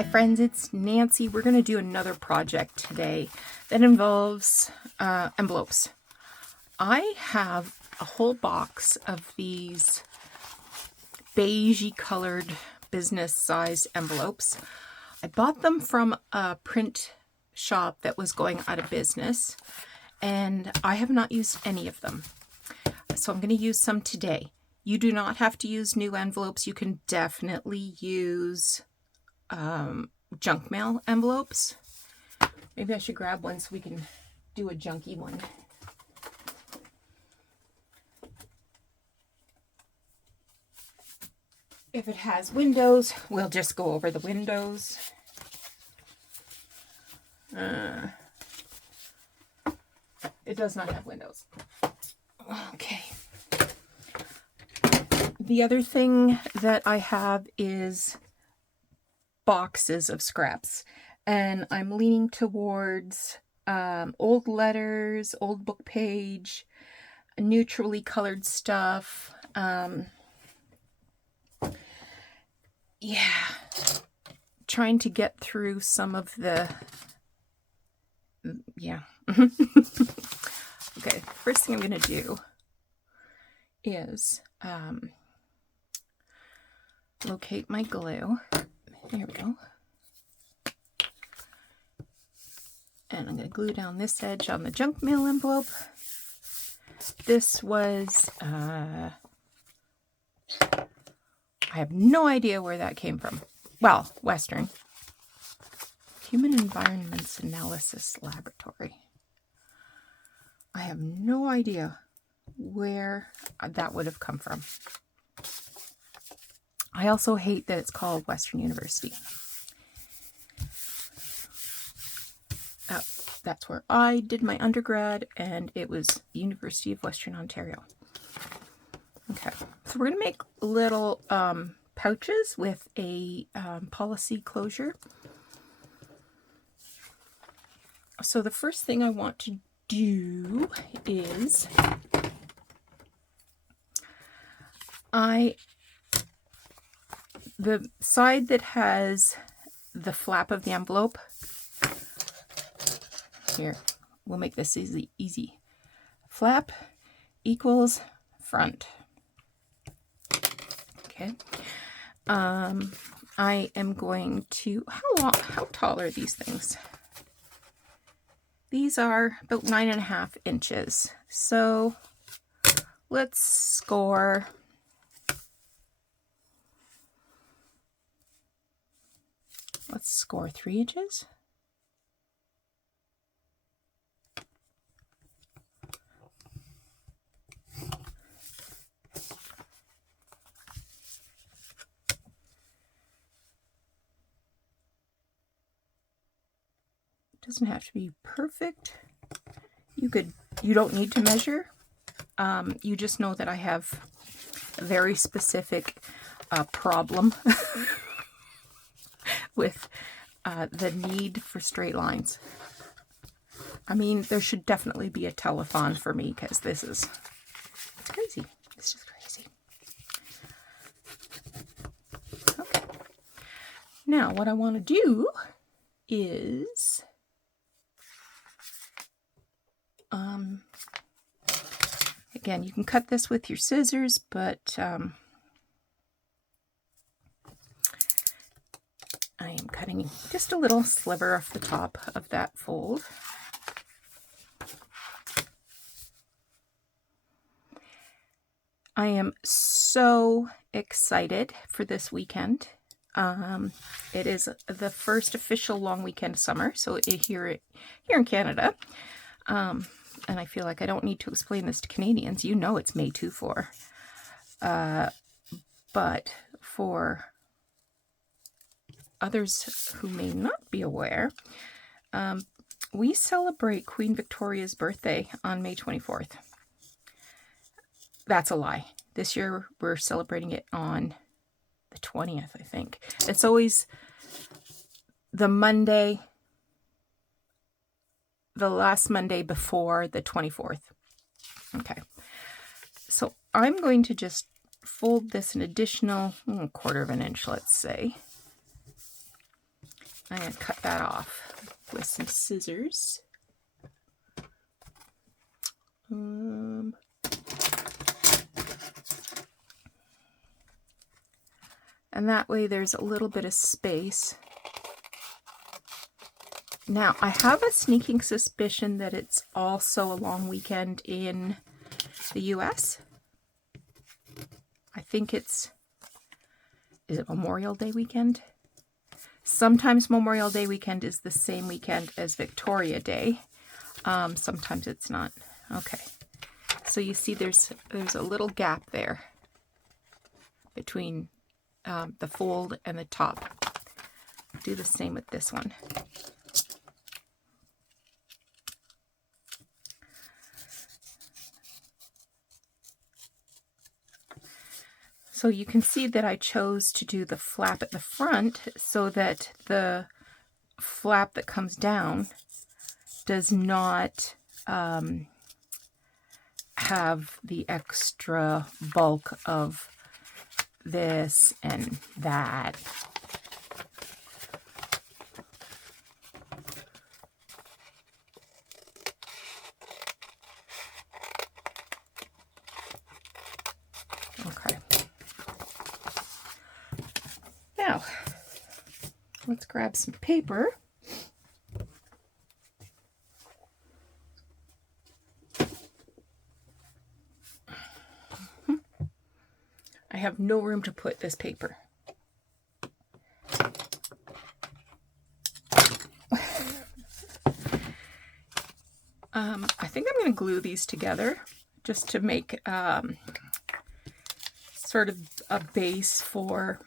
Hi friends, it's Nancy. We're going to do another project today that involves envelopes. I have a whole box of these beigey colored business sized envelopes. I bought them from a print shop that was going out of business, and I have not used any of them. So I'm going to use some today. You do not have to use new envelopes. You can definitely use junk mail envelopes. Maybe I should grab one so we can do a junky one. If it has windows, we'll just go over the windows. It does not have windows. Okay. The other thing that I have is boxes of scraps, and I'm leaning towards old letters, old book page, neutrally colored stuff. Yeah, trying to get through some of the, yeah. Okay, first thing I'm going to do is locate my glue. There we go. And I'm going to glue down this edge on the junk mail envelope. This was, I have no idea where that came from. Well, Western. Human Environments Analysis Laboratory. I have no idea where that would have come from. I also hate that it's called Western University. That's where I did my undergrad, and it was the University of Western Ontario. Okay, so we're going to make little pouches with a policy closure. So the first thing I want to do is the side that has the flap of the envelope, here, we'll make this easy. Flap equals front. Okay. I am going to, how tall are these things? These are about 9.5 inches. So let's score 3 inches. Doesn't have to be perfect. You don't need to measure. You just know that I have a very specific problem with the need for straight lines. I mean, there should definitely be a telethon for me, because it's crazy. It's just crazy. Okay. Now, what I want to do is again, you can cut this with your scissors, but I am cutting just a little sliver off the top of that fold. I am so excited for this weekend. It is the first official long weekend of summer, so here in Canada. And I feel like I don't need to explain this to Canadians. You know it's May 2-4. But for others who may not be aware, we celebrate Queen Victoria's birthday on May 24th. That's a lie. This year we're celebrating it on the 20th, I think. It's always the Monday, the last Monday before the 24th. Okay, so I'm going to just fold this an additional 1/4 of an inch, let's say. I'm going to cut that off with some scissors. And that way there's a little bit of space. Now, I have a sneaking suspicion that it's also a long weekend in the US. I think is it Memorial Day weekend? Sometimes Memorial Day weekend is the same weekend as Victoria Day. Sometimes it's not. Okay. So you see there's a little gap there between the fold and the top. Do the same with this one. So you can see that I chose to do the flap at the front so that the flap that comes down does not have the extra bulk of this and that. Okay. Now, let's grab some paper. I have no room to put this paper. I think I'm going to glue these together just to make sort of a base for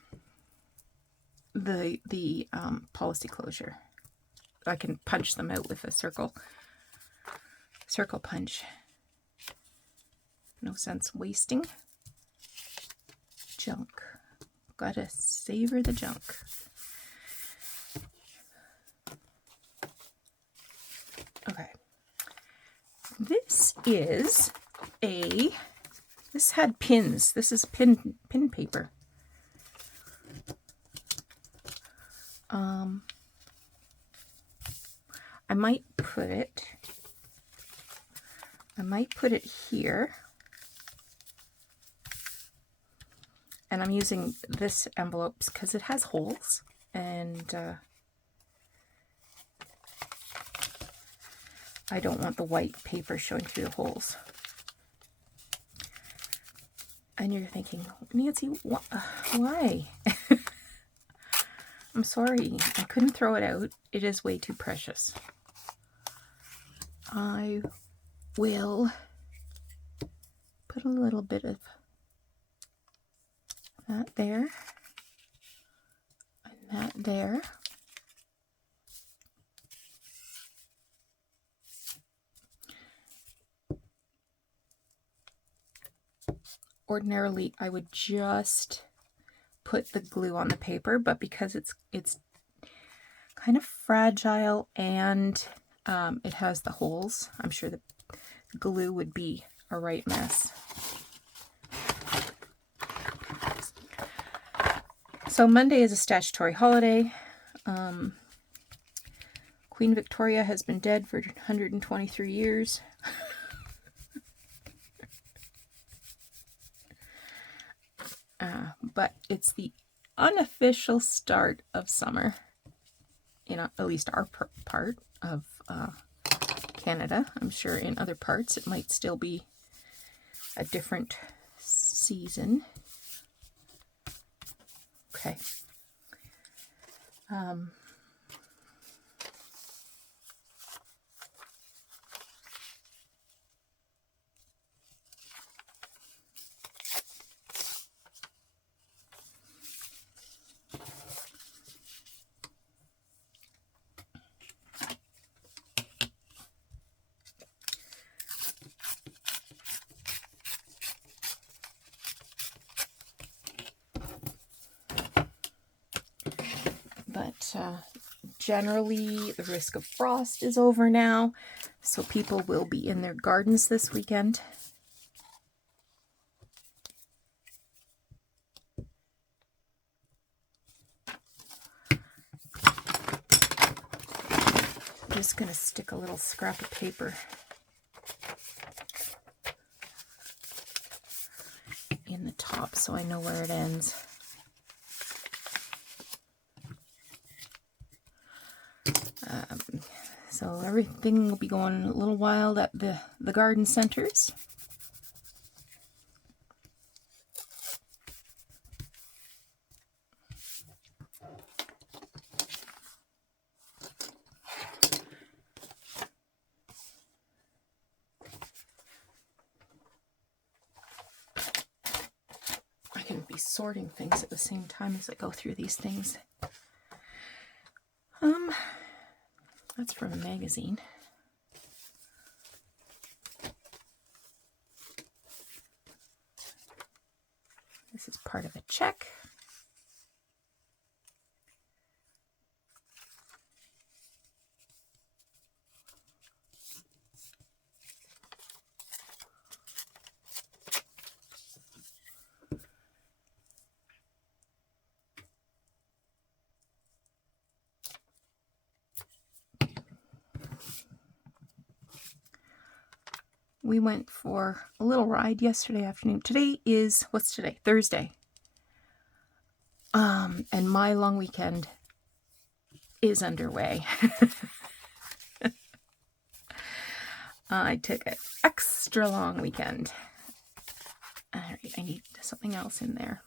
the policy closure. I can punch them out with a circle punch. No sense wasting junk. Gotta savor the junk. Okay. This had pins. This is pin paper. I might put it here. And I'm using this envelope because it has holes, and I don't want the white paper showing through the holes. And you're thinking, Nancy, why? I'm sorry, I couldn't throw it out. It is way too precious. I will put a little bit of that there and that there. Ordinarily, I would just put the glue on the paper, but because it's kind of fragile and it has the holes, I'm sure the glue would be a right mess. So Monday is a statutory holiday. Queen Victoria has been dead for 123 years. But it's the unofficial start of summer, at least our part of Canada. I'm sure in other parts it might still be a different season. Okay. But generally the risk of frost is over now, so people will be in their gardens this weekend. just going to stick a little scrap of paper in the top so I know where it ends. So everything will be going a little wild at the garden centers. I can be sorting things at the same time as I go through these things. That's from a magazine. This is part of a check. We went for a little ride yesterday afternoon. Today is, what's today? Thursday. And my long weekend is underway. I took an extra long weekend. All right, I need something else in there.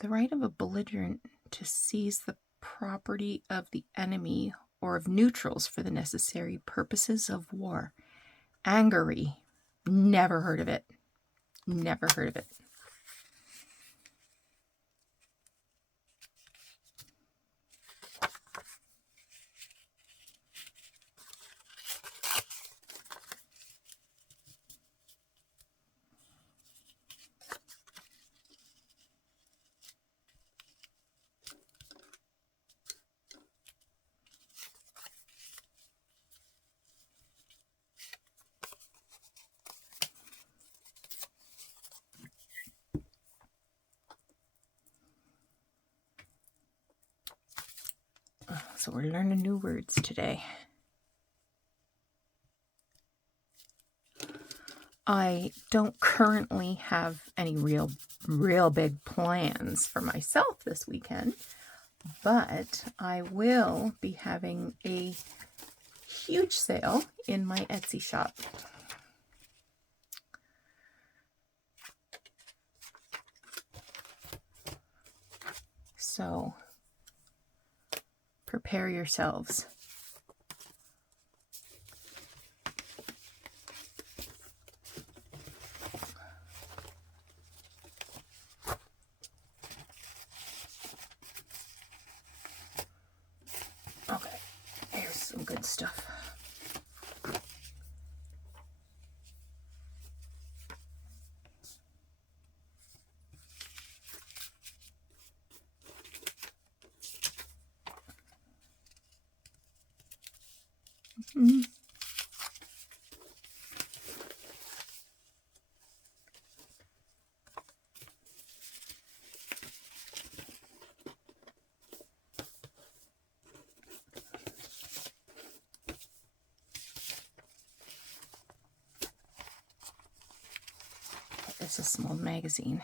The right of a belligerent to seize the property of the enemy or of neutrals for the necessary purposes of war. Angery. Never heard of it. Never heard of it. So we're learning new words today. I don't currently have any real big plans for myself this weekend, but I will be having a huge sale in my Etsy shop. So prepare yourselves. Okay, here's some good stuff. It's a small magazine.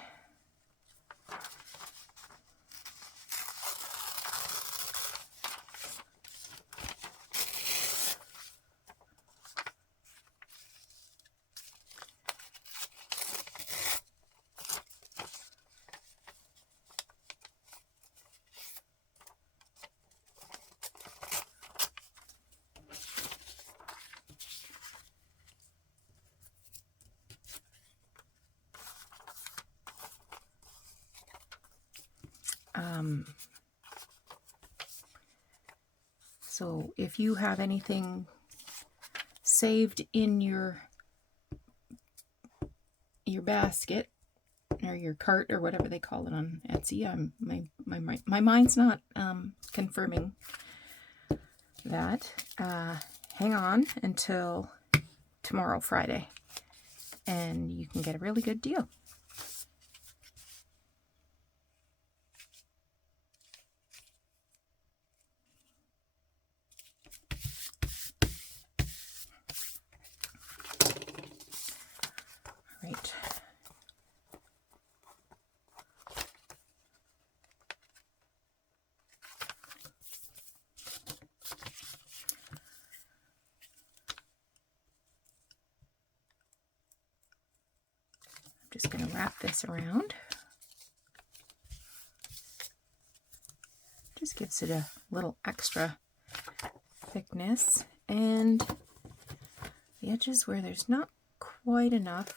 So if you have anything saved in your basket, or your cart or whatever they call it on Etsy. My mind's not confirming that. Hang on until tomorrow, Friday, and you can get a really good deal. Right. I'm just going to wrap this around. Just gives it a little extra thickness, and the edges where there's not quite enough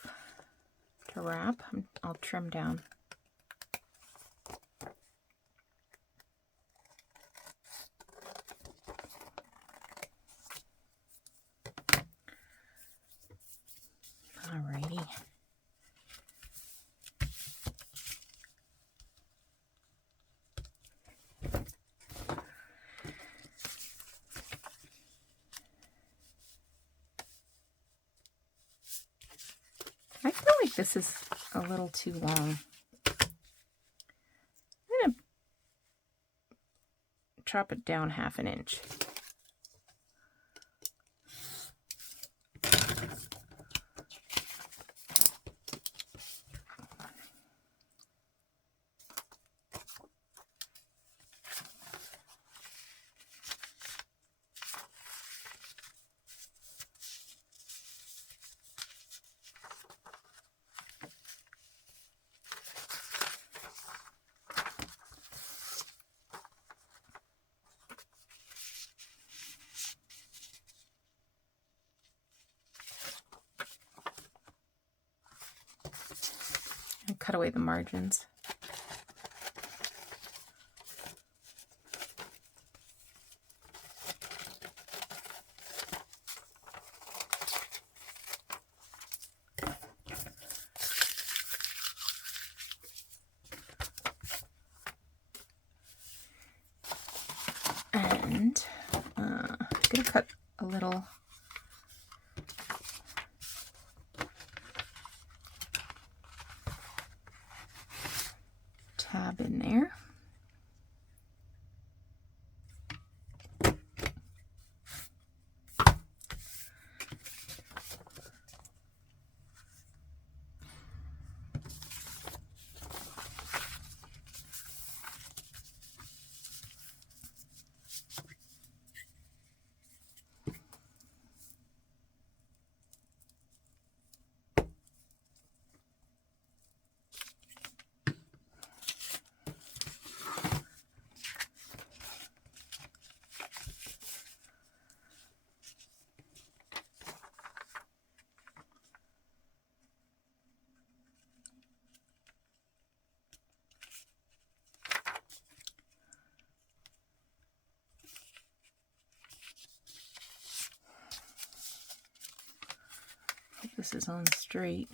to wrap, I'll trim down. Alrighty. I feel like this is a little too long. I'm going to chop it down 1/2 inch. And cut away the margins. And I'm going to cut a little tab in there. Hope this is on straight.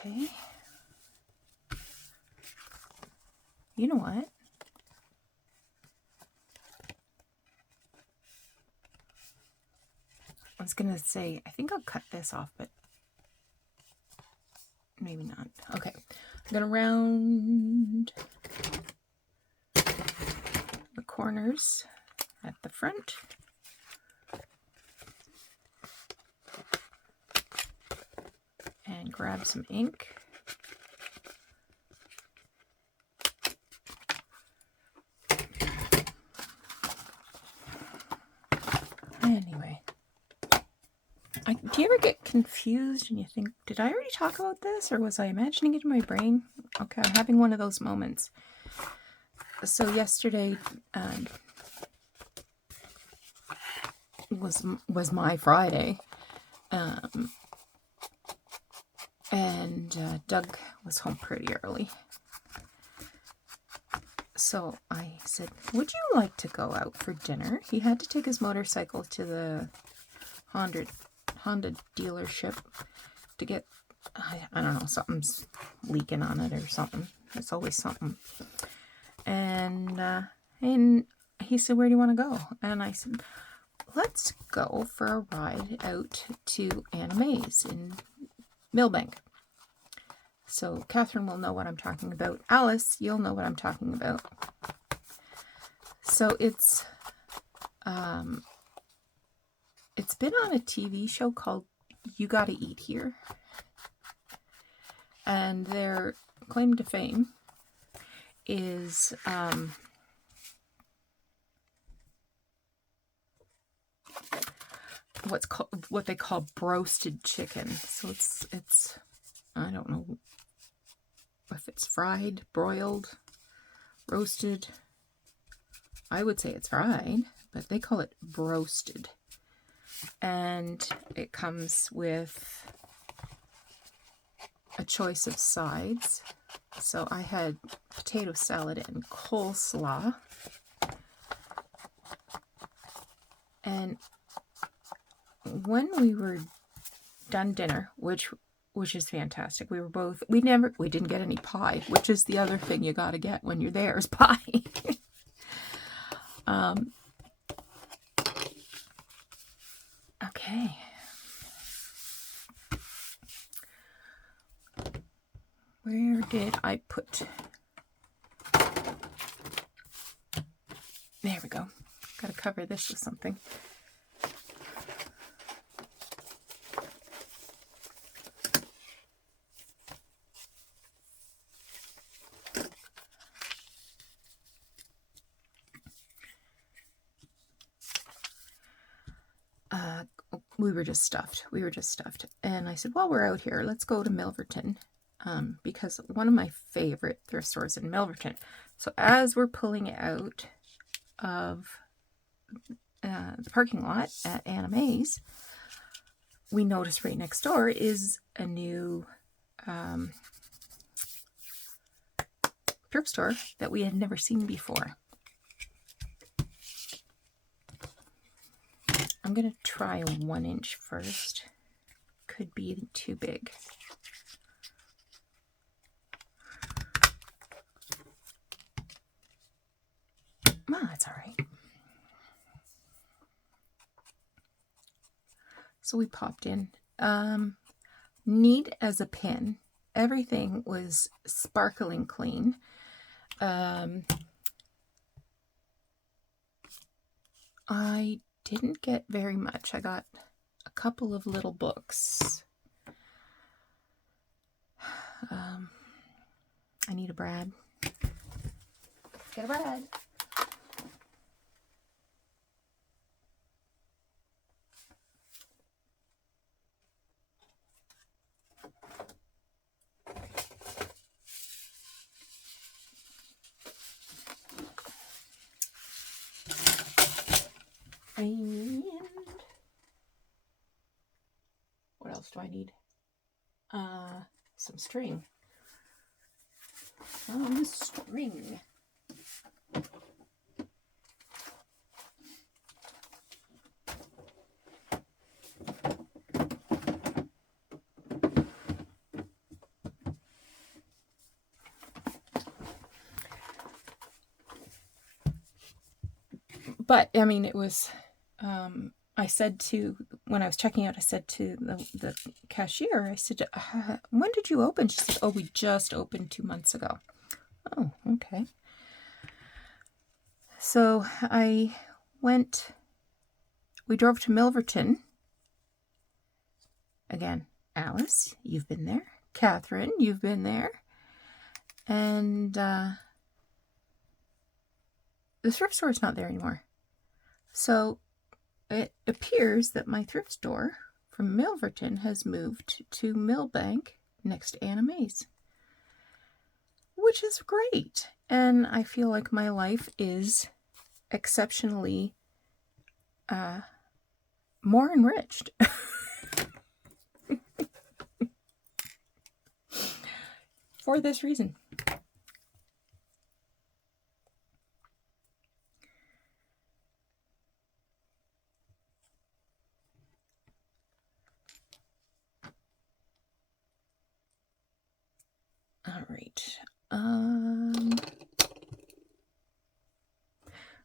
Okay. You know what? I was going to say, I think I'll cut this off, but maybe not. Okay. I'm going to round the corners at the front. And grab some ink. Anyway, I Do you ever get confused and you think, did I already talk about this, or was I imagining it in my brain? Okay, I'm having one of those moments. So yesterday was my Friday, and Doug was home pretty early. So I said, would you like to go out for dinner? He had to take his motorcycle to the Honda dealership to get, I don't know, something's leaking on it or something. It's always something. And he said, where do you want to go? And I said, let's go for a ride out to Anna Mae's in Millbank. So Catherine will know what I'm talking about. Alice, you'll know what I'm talking about. So it's been on a TV show called You Gotta Eat Here. And their claim to fame is what they call broasted chicken. So it's I don't know if it's fried, broiled, roasted. I would say it's fried, but they call it broasted. And it comes with a choice of sides. So I had potato salad and coleslaw. And when we were done dinner, which is fantastic. We didn't get any pie, which is the other thing you got to get when you're there is pie. Okay. Where did I put? There we go. Got to cover this with something. We were just stuffed. And I said, while we're out here, let's go to Milverton, because one of my favorite thrift stores in Milverton. So as we're pulling out of the parking lot at Anna Mae's, we noticed right next door is a new thrift store that we had never seen before. I'm going to try a 1-inch first. Could be too big. That's all right. So we popped in. Neat as a pin. Everything was sparkling clean. I didn't get very much. I got a couple of little books. I need a Brad. Get a Brad. And what else do I need? Some string. Some string. But I mean, it was. I said to, when I was checking out, I said to the cashier, I said, when did you open? She said, oh, we just opened 2 months ago. Oh, okay. So we drove to Milverton. Again, Alice, you've been there. Catherine, you've been there. And the thrift store is not there anymore. So it appears that my thrift store from Milverton has moved to Millbank next to Anna May's, which is great. And I feel like my life is exceptionally more enriched. For this reason. All right.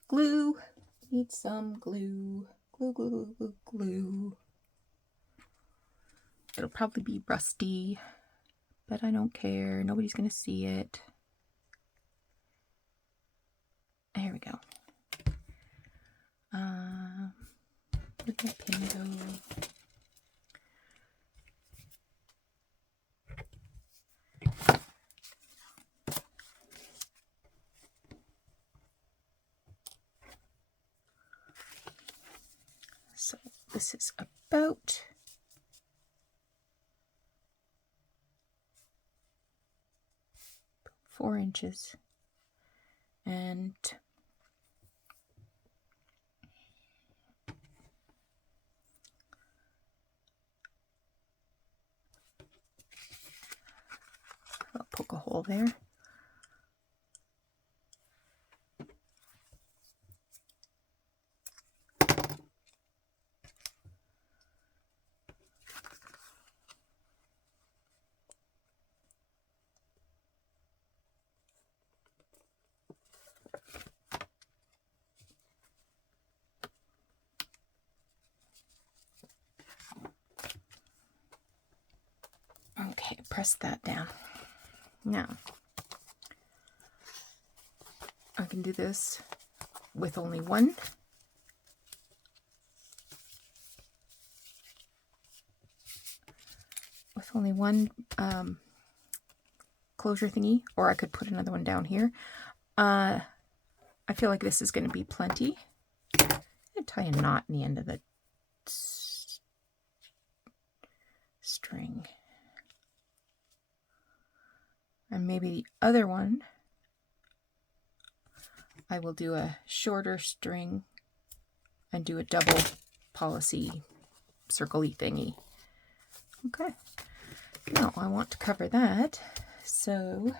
Glue. Need some glue. Glue, glue, glue, glue, glue. It'll probably be rusty, but I don't care. Nobody's going to see it. There we go. Where'd that pin go? So this is about 4 inches, and I'll poke a hole there. Okay, press that down. Now, I can do this with only one. With only one closure thingy, or I could put another one down here. I feel like this is going to be plenty. I'm going to tie a knot in the end of the string. And maybe the other one, I will do a shorter string and do a double policy circle-y thingy. Okay. Now I want to cover that, so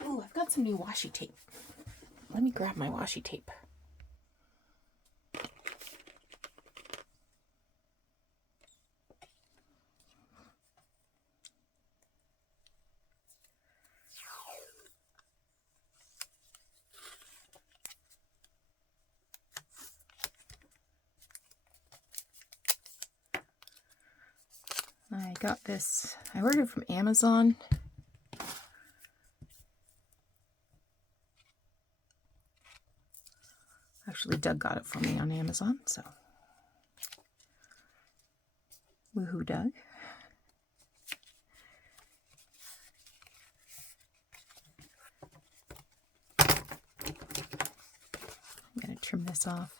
oh, I've got some new washi tape. Let me grab my washi tape. I got this, I ordered it from Amazon. Actually, Doug got it for me on Amazon, so woohoo, Doug. I'm going to trim this off.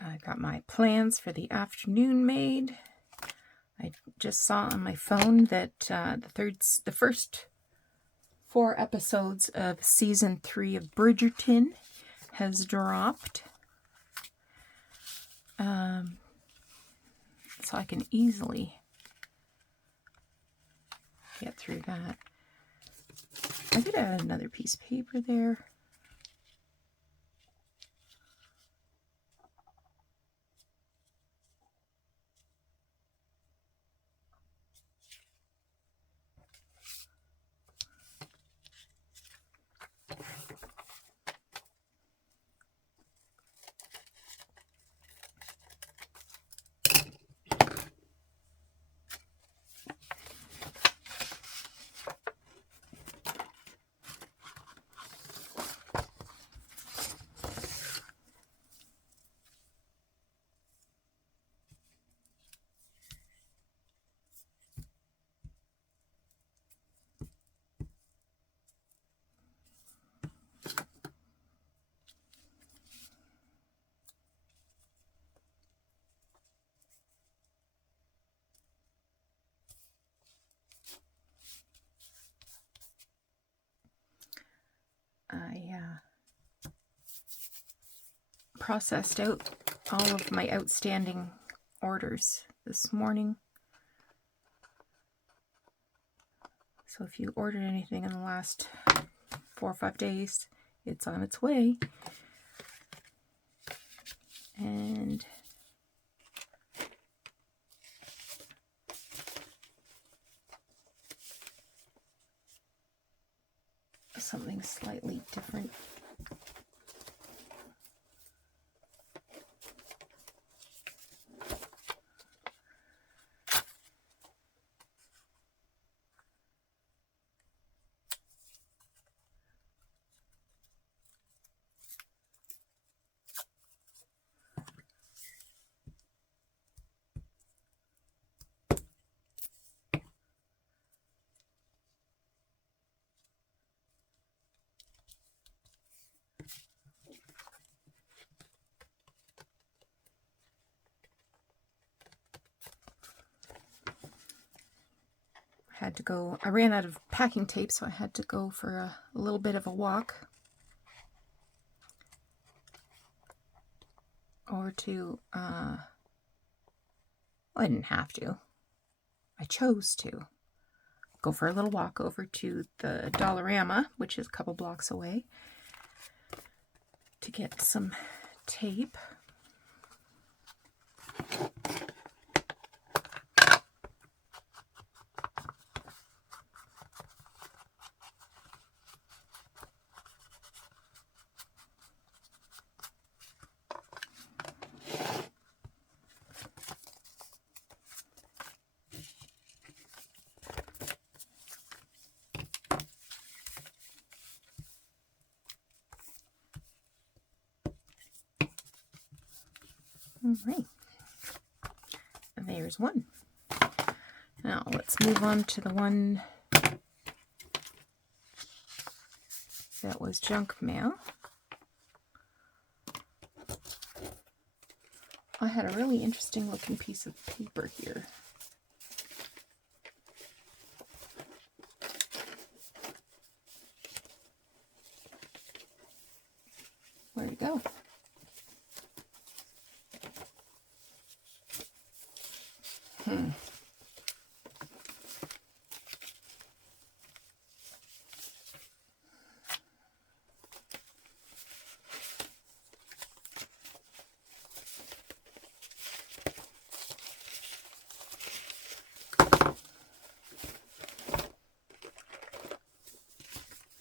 I got my plans for the afternoon made. I just saw on my phone that the first 4 episodes of season 3 of Bridgerton has dropped. So I can easily get through that. I could add another piece of paper there. processed out all of my outstanding orders this morning. So if you ordered anything in the last 4 or 5 days, it's on its way. And something slightly different. Had to go, I ran out of packing tape, so I had to go for a little bit of a walk over to, well, I didn't have to. I chose to go for a little walk over to the Dollarama, which is a couple blocks away, to get some tape. All right, there's one. Now let's move on to the one that was junk mail. I had a really interesting looking piece of paper here. Where'd it go?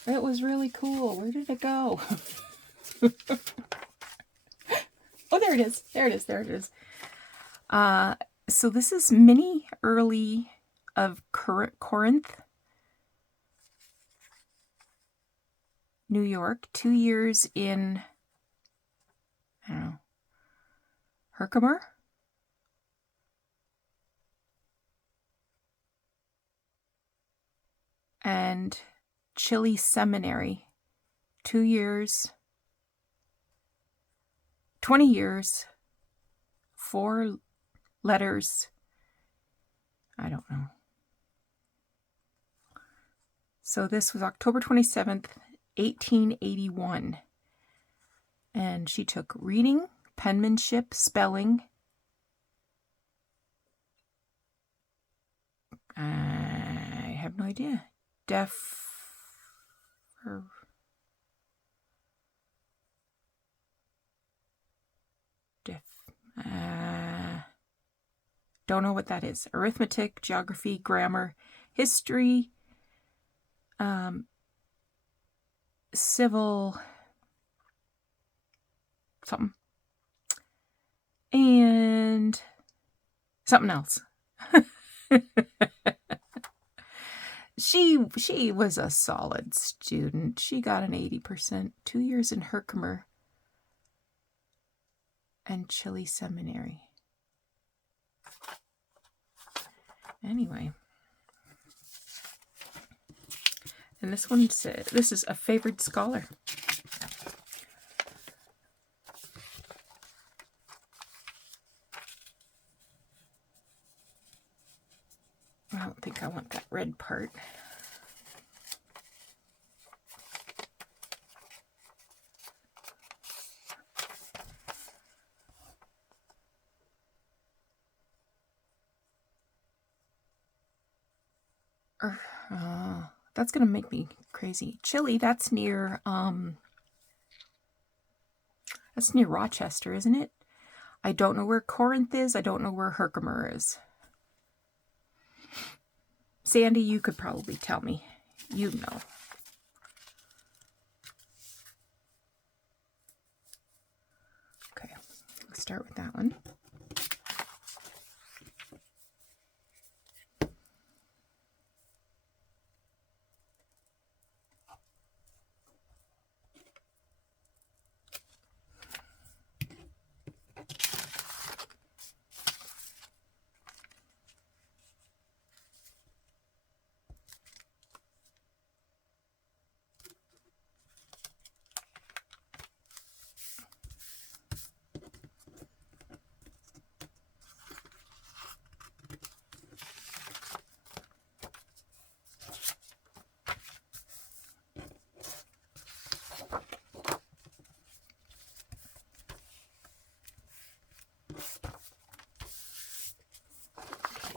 It was really cool. Where did it go? Oh, there it is. There it is. There it is. So this is Mini Early of Corinth, New York. 2 years in, I don't know, Herkimer? And Chile Seminary. 2 years, 20 years, 4 letters. I don't know. So this was October 27th, 1881. And she took reading, penmanship, spelling. I have no idea. Deaf. Don't know what that is. Arithmetic, geography, grammar, history, civil, something, and something else. She was a solid student. She got an 80%, 2 years in Herkimer and Chile Seminary. Anyway. And this one says, this is a favored scholar. I don't think I want that red part. That's gonna make me crazy. Chile, that's near Rochester, isn't it? I don't know where Corinth is. I don't know where Herkimer is. Sandy, you could probably tell me. You know. Okay, let's start with that one.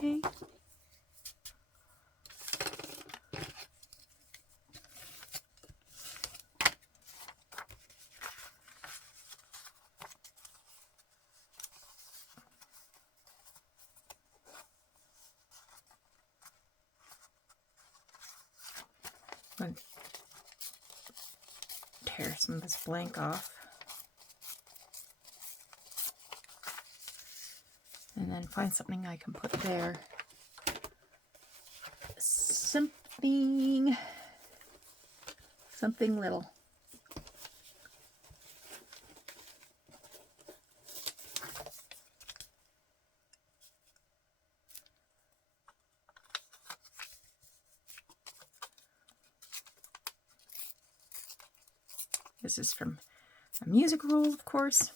Okay. I'm going to tear some of this blank off. And then find something I can put there. Something little. This is from a music roll, of course.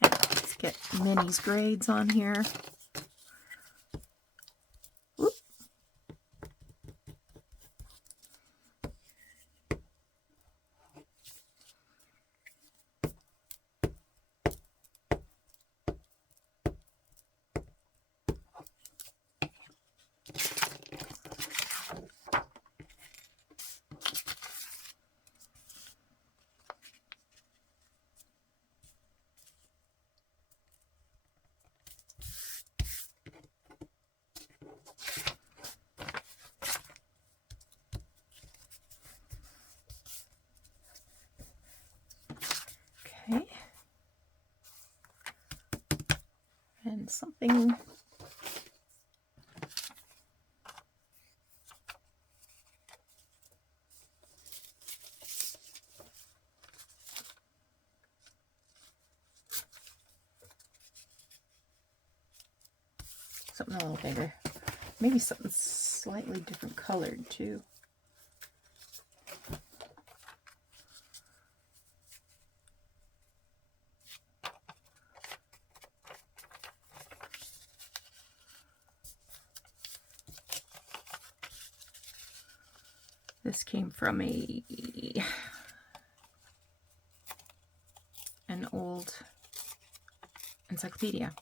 Let's get Minnie's grades on here. Whoop. Okay. And something a little bigger. Maybe something slightly different colored too. This came from an old encyclopedia.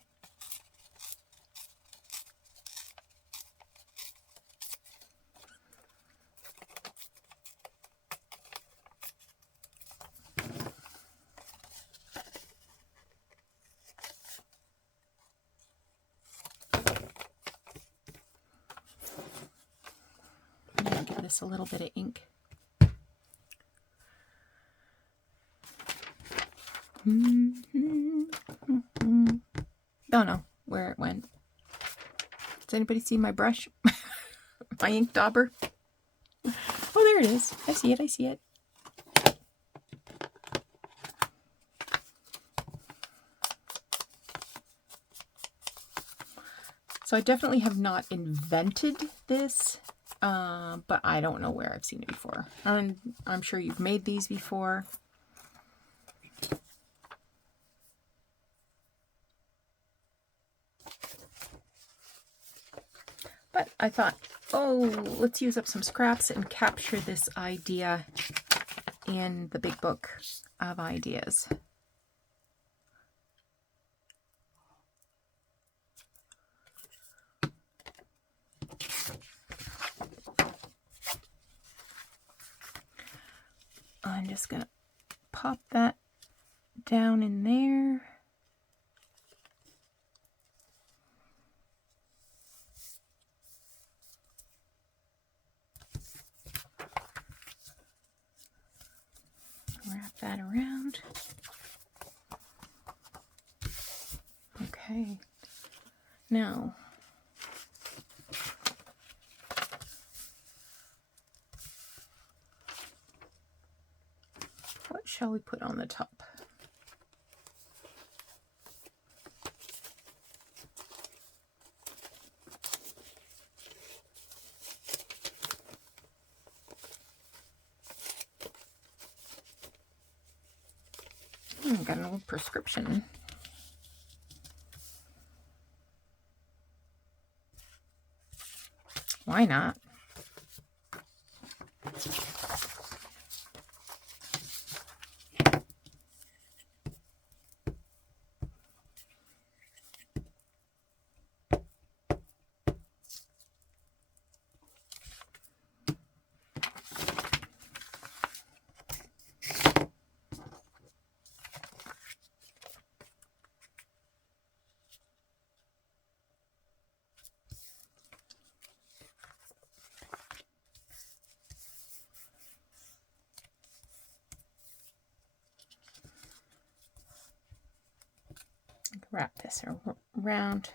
Give this a little bit of ink. Don't know where it went. Does anybody see my brush? My ink dauber? Oh, there it is. I see it. I see it. So I definitely have not invented this. but I don't know where I've seen it before. And I'm sure you've made these before. But I thought, oh, let's use up some scraps and capture this idea in the big book of ideas. I'm just going to pop that down in there. Wrap that around. Okay. Now, what shall we put on the top? Got an old prescription. Why not? Wrap this around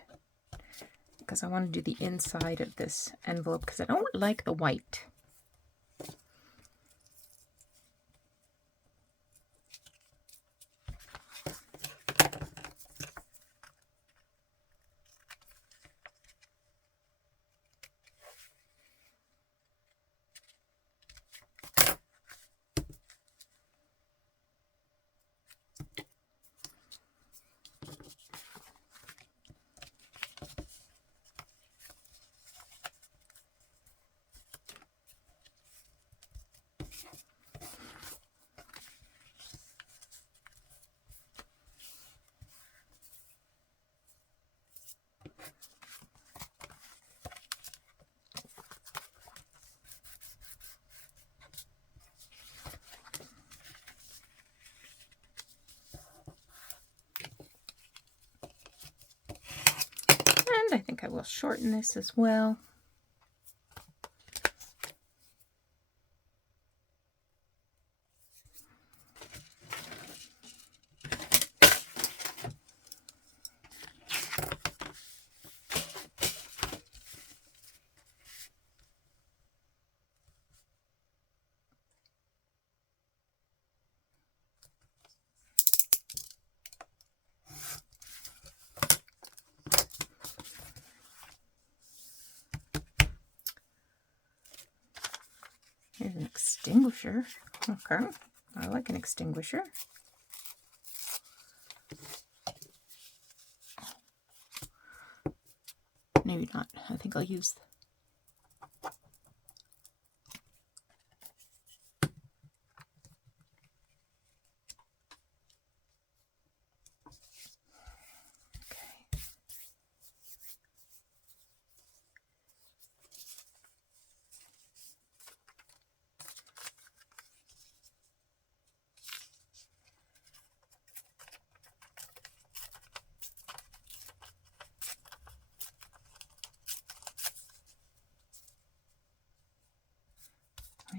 because I want to do the inside of this envelope because I don't like the white. I think I will shorten this as well. Here's an extinguisher. Okay, I like an extinguisher. Maybe not. I think I'll use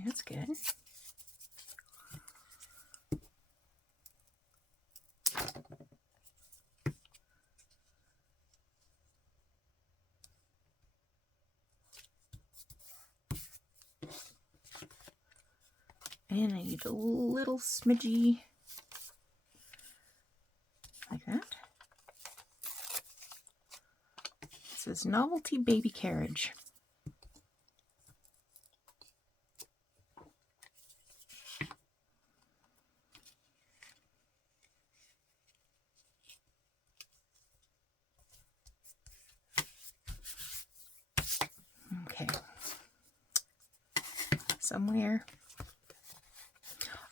that's good. And I need a little smidgy like that. It says novelty baby carriage. somewhere.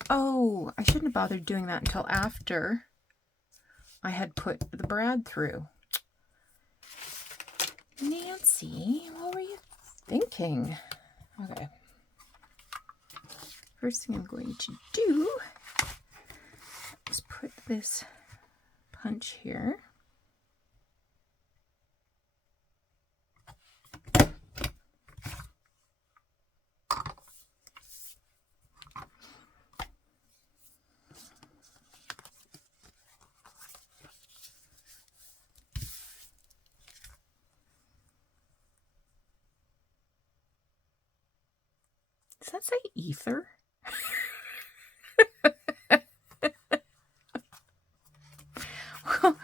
Oh, I shouldn't have bothered doing that until after I had put the brad through. Nancy, what were you thinking? Okay. First thing I'm going to do is put this punch here. Does that say ether? What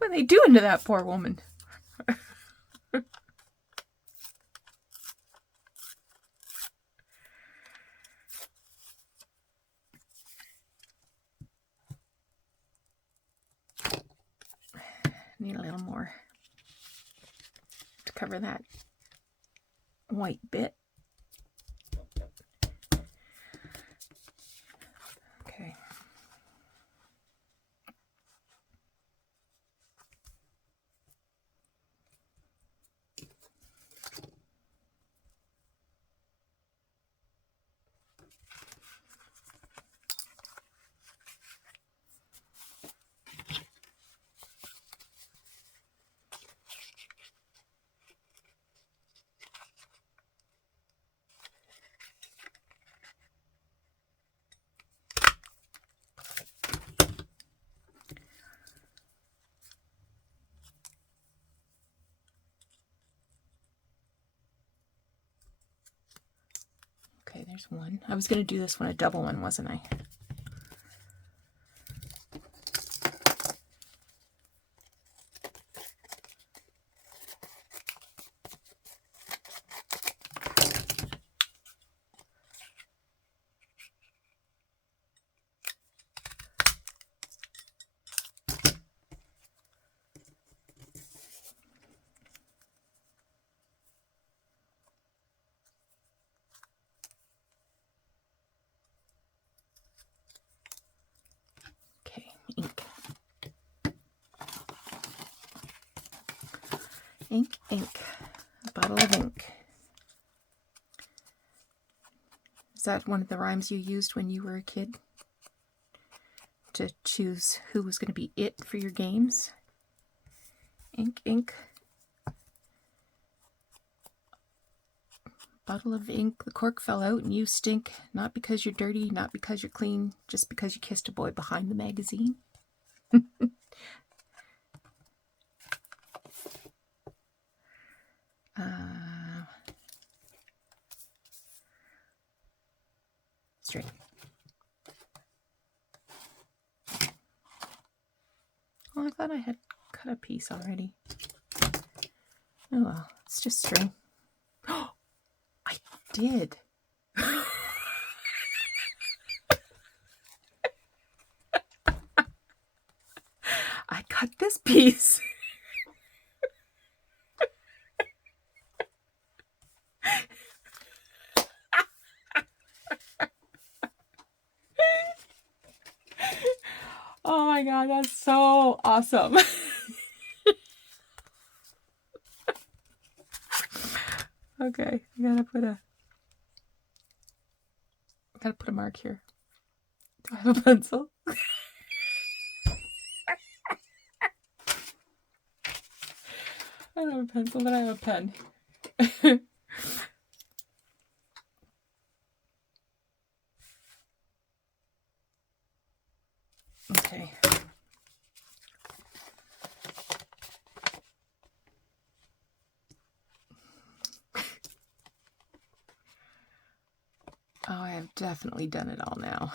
were they doing to that poor woman? Need a little more to cover that white bit. Okay. Okay, there's one. I was going to do this one a double one, wasn't I? Ink. Ink, ink. A bottle of ink. Is that one of the rhymes you used when you were a kid? To choose who was going to be it for your games? Ink, ink. Bottle of ink, the cork fell out and you stink. Not because you're dirty, not because you're clean, just because you kissed a boy behind the magazine. Straight. Oh, I thought I had cut a piece already. Oh well, it's just string. Oh, I did. I cut this piece. Oh my god, that's so awesome. Okay, I gotta put a mark here. Do I have a pencil? I don't have a pencil, but I have a pen. Okay. Oh, I have definitely done it all now.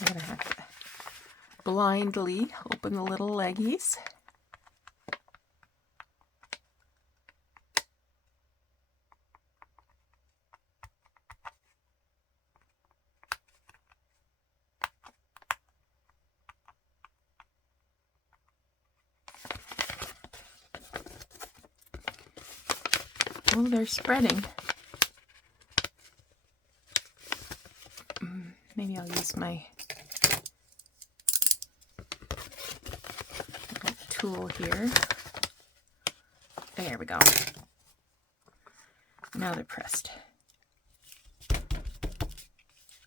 I'm gonna have to blindly open the little leggies. Oh, they're spreading. Maybe I'll use my little tool here. There we go. Now they're pressed.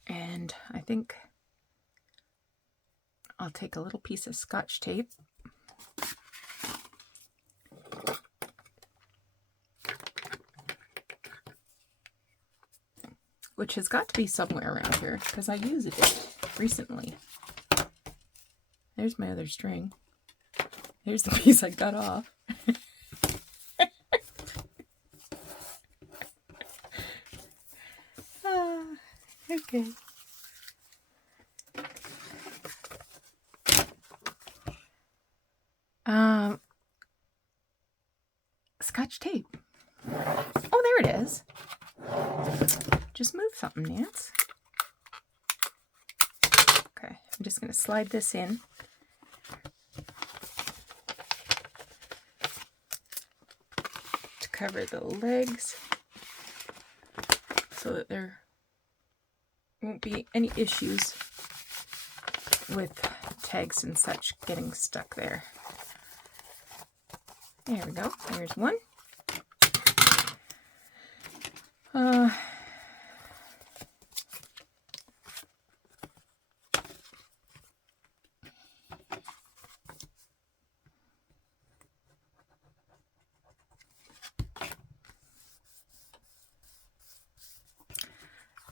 And I think I'll take a little piece of Scotch tape. Which has got to be somewhere around here because I used it recently. There's my other string. Here's the piece I cut off. Okay. Scotch tape. Oh, there it is. Just move something, Nance. Okay, I'm just going to slide this in. To cover the legs so that there won't be any issues with tags and such getting stuck there. There we go. There's one.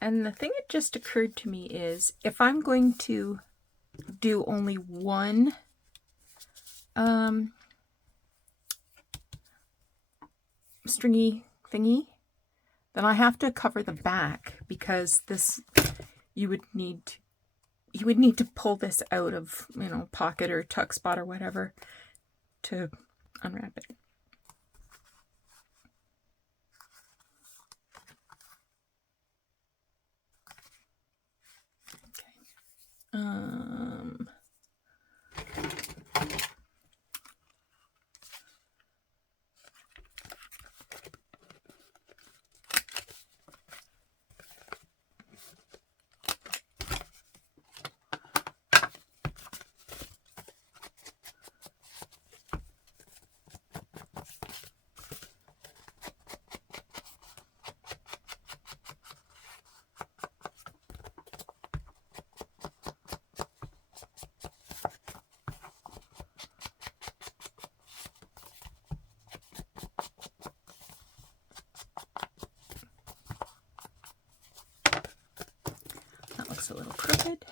And the thing that just occurred to me is if I'm going to do only one stringy thingy, then I have to cover the back because this you would need to pull this out of, you know, pocket or tuck spot or whatever to unwrap it. A little crooked.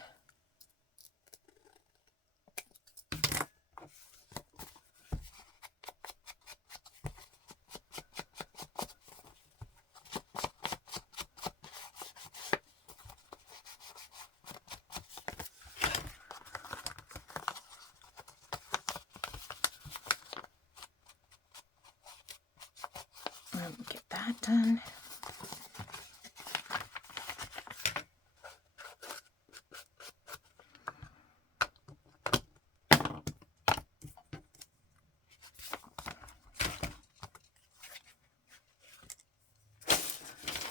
Get that done.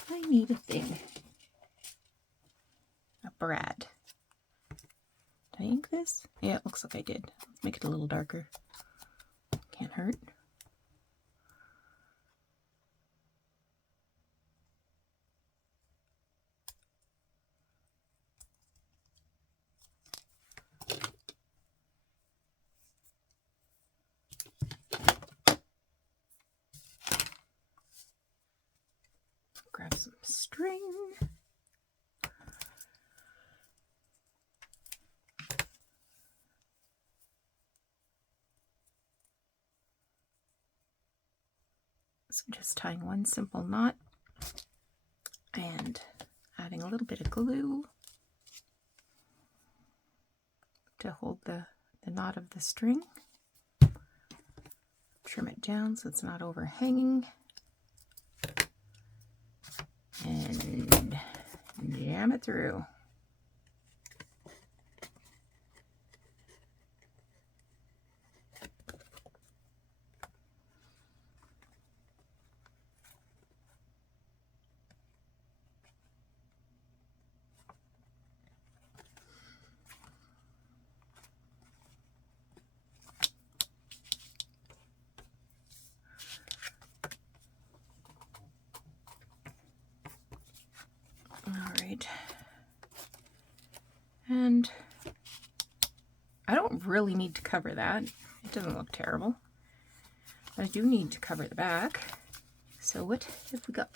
I need a thing. A brad. Did I ink this? Yeah, it looks like I did. Let's make it a little darker. Can't hurt. Grab some string. So just tying one simple knot and adding a little bit of glue to hold the knot of the string. Trim it down so it's not overhanging. And jam it through. right. And I don't really need to cover that. It doesn't look terrible. But I do need to cover the back. So what have we got?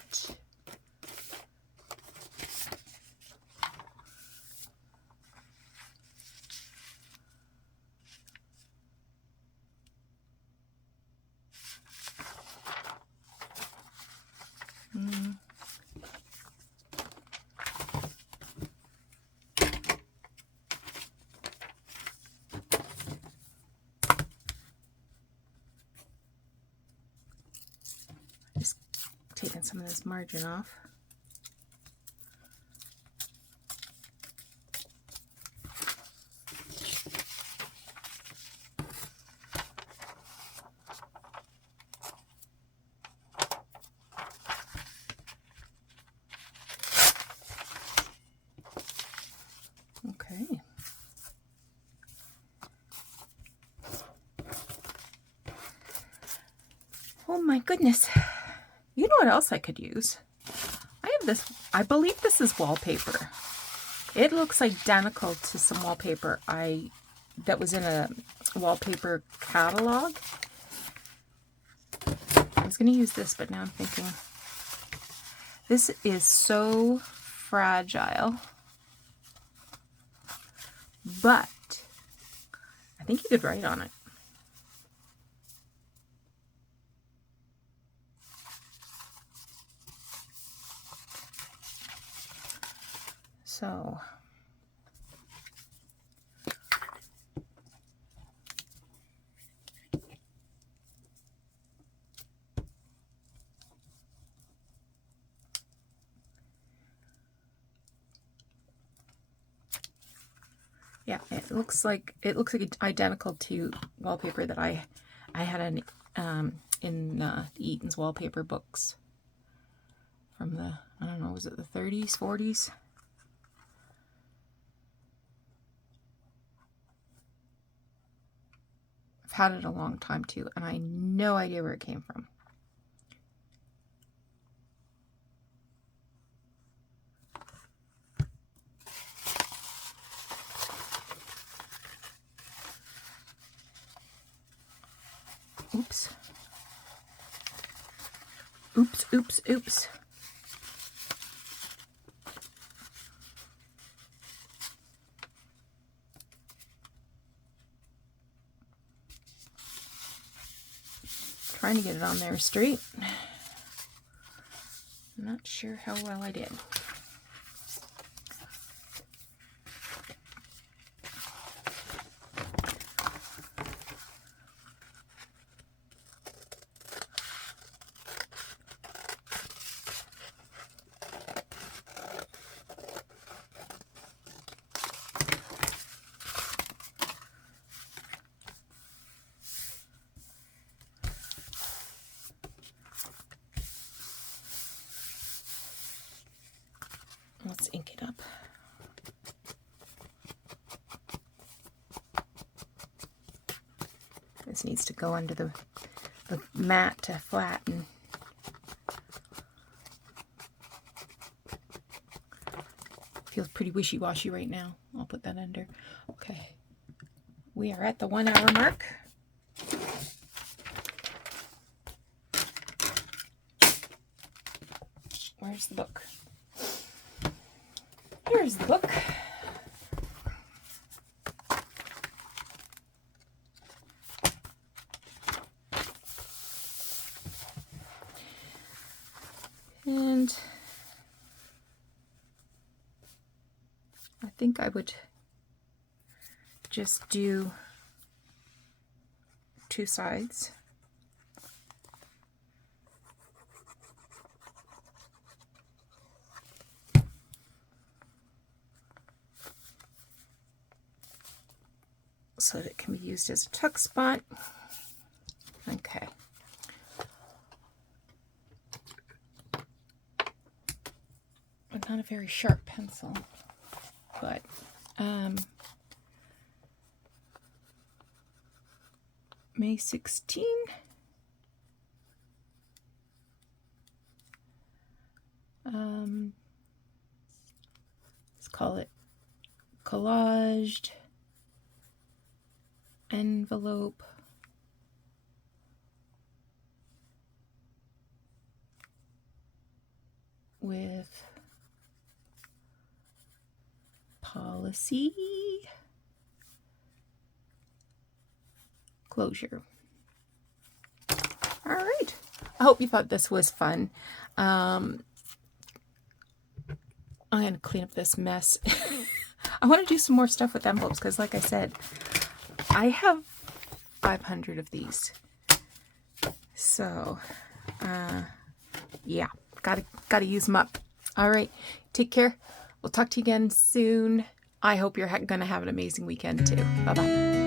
Just taking some of this margin off. Okay. Oh my goodness. You know what else I could use? I have this, I believe this is wallpaper. It looks identical to some wallpaper that was in a wallpaper catalog. I was going to use this, but now I'm thinking this is so fragile. But I think you could write on it. So yeah, it looks like it's identical to wallpaper that I had in the Eaton's wallpaper books from the, I don't know, was it the 30s, 40s? I've had it a long time too, and I have no idea where it came from. Oops. Oops, oops, oops. Trying to get it on there straight. I'm not sure how well I did. Let's ink it up. This needs to go under the mat to flatten. Feels pretty wishy-washy right now. I'll put that under. Okay. We are at the 1 hour mark. Where's the book? Here's the book. And I think I would just do 2 sides. So that it can be used as a tuck spot. Okay. But not a very sharp pencil, but May 16. call it collaged envelope with policy closure. All right. I hope you thought this was fun. I'm going to clean up this mess. I want to do some more stuff with envelopes because, like I said, I have 500 of these. So, yeah, gotta use them up. All right, take care. We'll talk to you again soon. I hope you're going to have an amazing weekend too. Bye-bye.